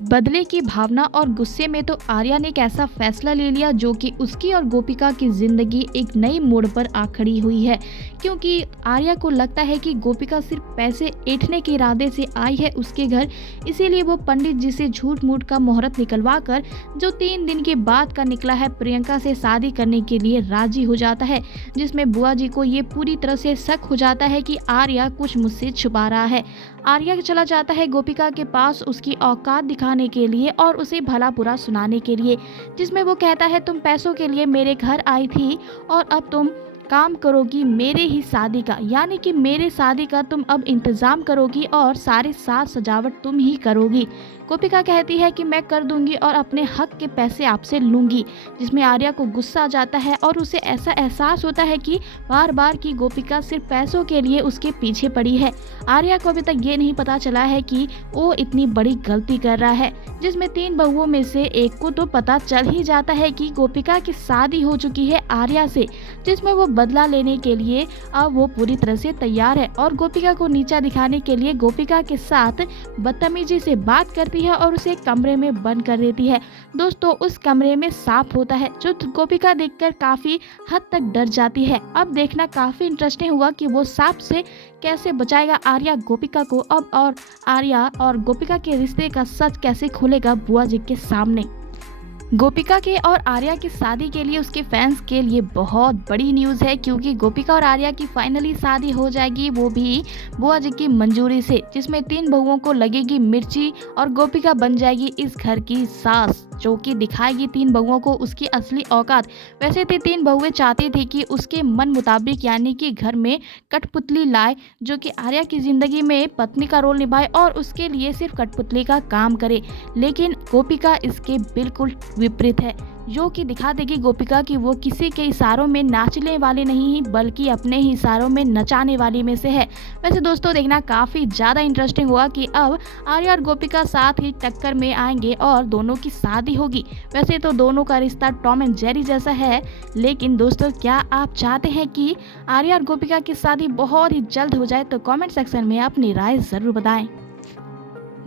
बदले की भावना और गुस्से में तो आर्या ने एक ऐसा फैसला ले लिया जो कि उसकी और गोपिका की जिंदगी एक नई मोड़ पर आ खड़ी हुई है। क्योंकि आर्या को लगता है कि गोपिका सिर्फ पैसे ऐंठने के इरादे से आई है उसके घर, इसीलिए वो पंडित जी से झूठ मूठ का मुहूर्त निकलवा कर जो 3 दिन के बाद का निकला है प्रियंका से शादी करने के लिए राजी हो जाता है। जिसमें बुआ जी को ये पूरी तरह से शक हो जाता है कि आर्या कुछ मुझसे छुपा रहा है। आर्या चला जाता है गोपिका के पास उसकी औकात दिखाने के लिए और उसे भला बुरा सुनाने के लिए, जिसमें वो कहता है तुम पैसों के लिए मेरे घर आई थी और अब तुम काम करोगी मेरे ही शादी का, यानी कि मेरे शादी का तुम अब इंतजाम करोगी और सारी साज सजावट तुम ही करोगी। गोपिका कहती है कि मैं कर दूंगी और अपने हक के पैसे आपसे लूंगी, जिसमें आर्या को गुस्सा आ जाता है और उसे ऐसा एहसास होता है कि बार बार की गोपिका सिर्फ पैसों के लिए उसके पीछे पड़ी है। आर्या को अभी तक ये नहीं पता चला है कि वो इतनी बड़ी गलती कर रहा है, जिसमें 3 बहुओं में से एक को तो पता चल ही जाता है कि गोपिका की शादी हो चुकी है आर्या से, जिसमें वो बदला लेने के लिए अब वो पूरी तरह से तैयार है और गोपिका को नीचा दिखाने के लिए गोपिका के साथ बदतमीजी से बात करती है और उसे कमरे में बंद कर देती है। दोस्तों, उस कमरे में सांप होता है जो गोपिका देखकर काफी हद तक डर जाती है। अब देखना काफी इंटरेस्टिंग हुआ कि वो सांप से कैसे बचाएगा आर्या गोपिका को अब, और आर्या और गोपिका के रिश्ते का सच कैसे खुलेगा बुआ जी के सामने। गोपिका के और आर्या की शादी के लिए उसके फैंस के लिए बहुत बड़ी न्यूज़ है, क्योंकि गोपिका और आर्या की फाइनली शादी हो जाएगी, वो भी बुआ जी की मंजूरी से, जिसमें 3 बहुओं को लगेगी मिर्ची और गोपिका बन जाएगी इस घर की सास, जो कि दिखाएगी 3 बहुओं को उसकी असली औकात। वैसे तो 3 बहुएं चाहती थी कि उसके मन मुताबिक यानी कि घर में कठपुतली लाए, जो कि आर्या की जिंदगी में पत्नी का रोल निभाए और उसके लिए सिर्फ कठपुतली का काम करे, लेकिन गोपिका इसके बिल्कुल विपरीत है, जो कि दिखा देगी गोपिका कि वो किसी के इशारों में नाचने वाली नहीं बल्कि अपने ही इशारों में नचाने वाली में से है। वैसे दोस्तों, देखना काफी ज्यादा इंटरेस्टिंग हुआ कि अब आर्या और गोपिका साथ ही टक्कर में आएंगे और दोनों की शादी होगी। वैसे तो दोनों का रिश्ता टॉम एंड जेरी जैसा है, लेकिन दोस्तों क्या आप चाहते हैं कि आर्या और गोपिका की शादी बहुत ही जल्द हो जाए? तो कॉमेंट सेक्शन में अपनी राय जरूर बताएं।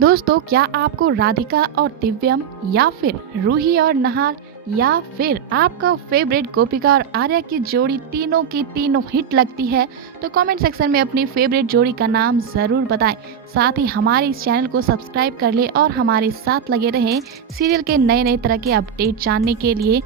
दोस्तों, क्या आपको राधिका और दिव्यम या फिर रूही और नहार या फिर आपका फेवरेट गोपिका और आर्या की जोड़ी तीनों की तीनों हिट लगती है? तो कमेंट सेक्शन में अपनी फेवरेट जोड़ी का नाम ज़रूर बताएं। साथ ही हमारे इस चैनल को सब्सक्राइब कर ले और हमारे साथ लगे रहें सीरियल के नए नए तरह के अपडेट जानने के लिए।